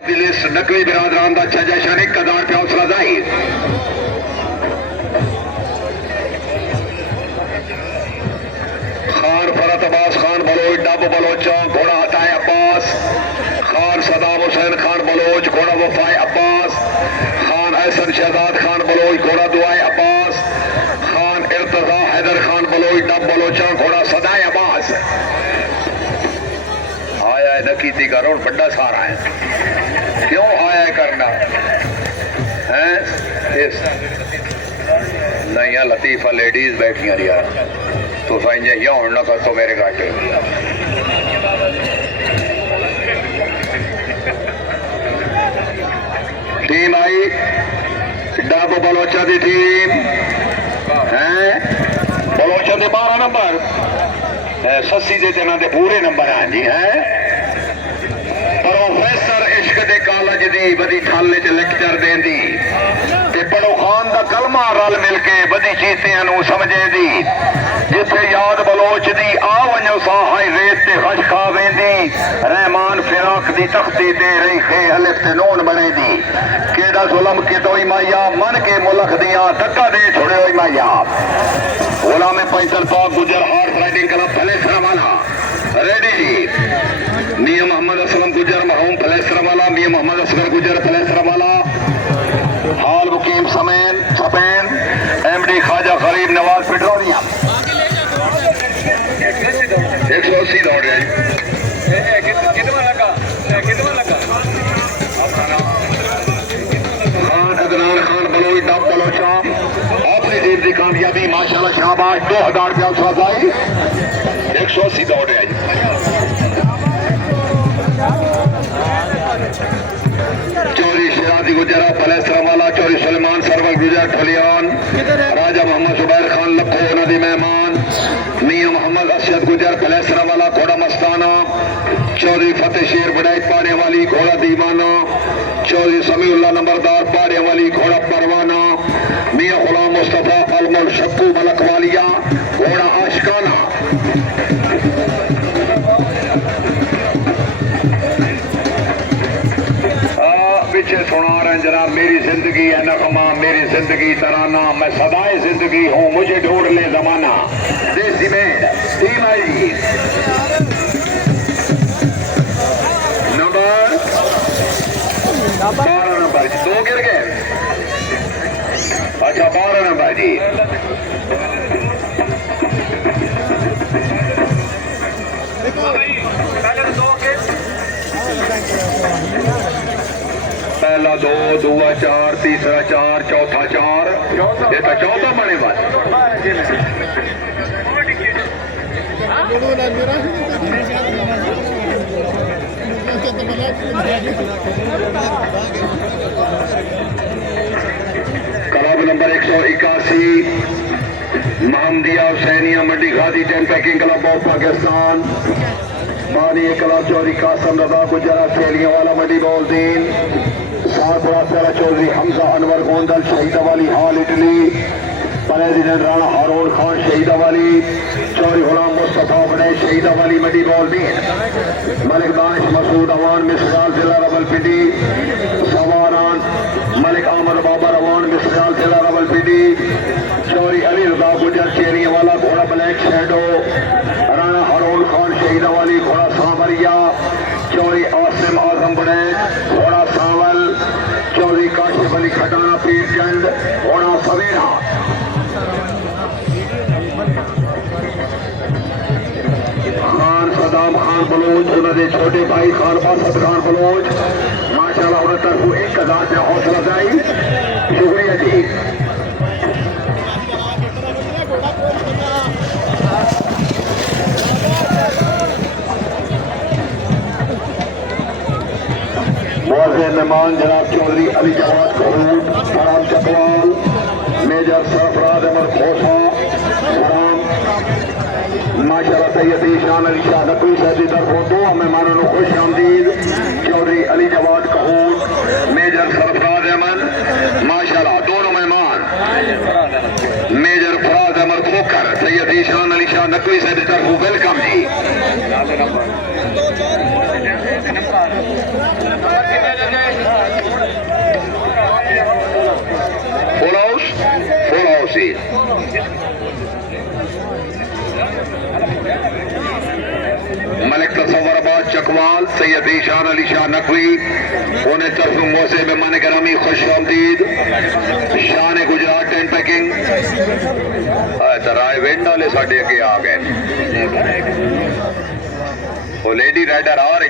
नकवी बिरादरान का अच्छा जशन 1000 रुपया हौसला जाहिर। खान फरत अब्बास खान बलोच डब बलोचा घोड़ा हताए अब्बास खान सदाम हुसैन खान बलोच घोड़ा वफाए अब्बास खान एहसन शहजाद खान बलोच घोड़ा दुआए अब्बास खान इर्तजा हैदर खान बलोच डब बलोचा घोड़ा सदाए अब्बास। आया है नकीती का रोड बड़ा सारा है, क्यों आया है करना है इस नहीं लतीफा लेडीज बैठिया यार तो साइंजे यहाँ ना कर तो मेरे घाटे टीम आई डब बलोचा की टीम है बलोचा के 12 नंबर सस्सी के दिनों के पूरे नंबर हैं जी है। प्रोफेसर इश्क दे कॉलेज दी बड़ी थाले च लेक्चर देंदी ते पढ़ो खान दा कलमा रल मिल के बड़ी चीतियां नू समझे दी जिथे याद बलोच दी आ वञो साहाई रेत ते खश खा वेंदी रहमान फिराक दी तख्ती ते रही खे अलिफ ते नून बने दी केड़ा जुल्म कितोई माया मन के मुल्क दियां धक्का दे छोड़े माया। गुलाम पैसल पाक गुजर हॉर्स राइडिंग क्लब फलेसरा वाला रेडी जी। मियां मोहम्मद असलम गुजर मरहूम फलेसरा वाला मियां मोहम्मद असगर गुजर फलेसरा वाला हाल मुकीम समेन सपेन एमडी ख्वाजा गरीब नवाज पेट्रोलियम 180 दौड़ रहे खान अदनान खान बलोच डब बलोचा अपनी टीम की कामयाबी माशाल्लाह शाबाश 2000 रुपया सजाई 180 दौड़ रहे चौरी शिराजी गुजरा फलेसरा वाला चौरी सलमान सरवर गुजर ठलियान राजा मोहम्मद जुबैर खान लखो नदी मेहमान मियां मोहम्मद असद गुजर फलेसरा वाला घोड़ा मस्ताना चौधरी फतेह शेर बड़ाई पाने वाली घोड़ा दीवाना चौधरी समीउल्लाह नंबरदार पाने वाली घोड़ा परवाना मियां गुलाम मुस्तफा अलमुल शक्कू मलकवालिया घोड़ा आशिकाना पीछे सुना रहे हैं जनाब मेरी जिंदगी है नगमा मेरी जिंदगी तराना मैं सदाए जिंदगी हूँ मुझे ढूंढ ले जमाना देसी में टीम आई नंबर 12 नंबर 2 गिर गए अच्छा 12 नंबर जी पहला 2 दूआ 4 तीसरा 4 चौथा 4 ये तो चौथा बने बस club number 181 Mahmadia Husainiya Mandi khadi ten packing club of Pakistan मानी क्लब चौधरी कासम रजा गुजरा सैलियों वाला मंडी बोलदीन सारपुरा प्यारा चौधरी हमजा अनवर गोंदल शहीदा वाली हाल इटली प्रेसिडेंट राणा हारून खान शहीदा वाली चौधरी गुलाम मुस्तफा बने शहीदा वाली मंडी बोलदीन मलिक दानिश मसूद अवान मिसराल जिला रवलपिंडी सवारान मलिक अहमद बाबर अवान मिसराल जिला रवलपिंडी चौधरी अली रजा गुजर चेरिया वाला घोड़ा ब्लैक शैडो राणा हारून खान शहीदा वाली घोड़ा सांवरिया चौधरी आसिम आजम बने घोड़ा सांवल चौधरी काशिफ अली खटाना पीरचंद घोड़ा सवेरा खान सदाम खान बलोच उन्होंने छोटे भाई खान बासत खान बलोच माशाल्लाह उन्हें तरफ 1000 से हौसला जाई शुक्रिया जी। मेहमान जनाब चौधरी अली जवाद खरूट फराम चकवाल मेजर सरफराज अहमद खोसा फराम माशाल्लाह सैयद ईशान अली शाह नकवी साहब की तरफों 2 मेहमानों को खुश आमदीद चौधरी अली जवाद खरूट मेजर सरफराज अहमद माशाल्लाह दोनों मेहमान मेजर फराज अहमद खोकर सैयद ईशान अली शाह नकवी साहब की तरफों वेलकम जी। मलिक तसव्वराबाद चकवाल सैयद ईशान अली शाह नकवी उन्हें तरफ मोसे मेहमान करामी खुश आमदीद शान गुजरात टेन पैकिंग राय विंड वाले साढ़े अगे आ गए वो लेडी राइडर आ रही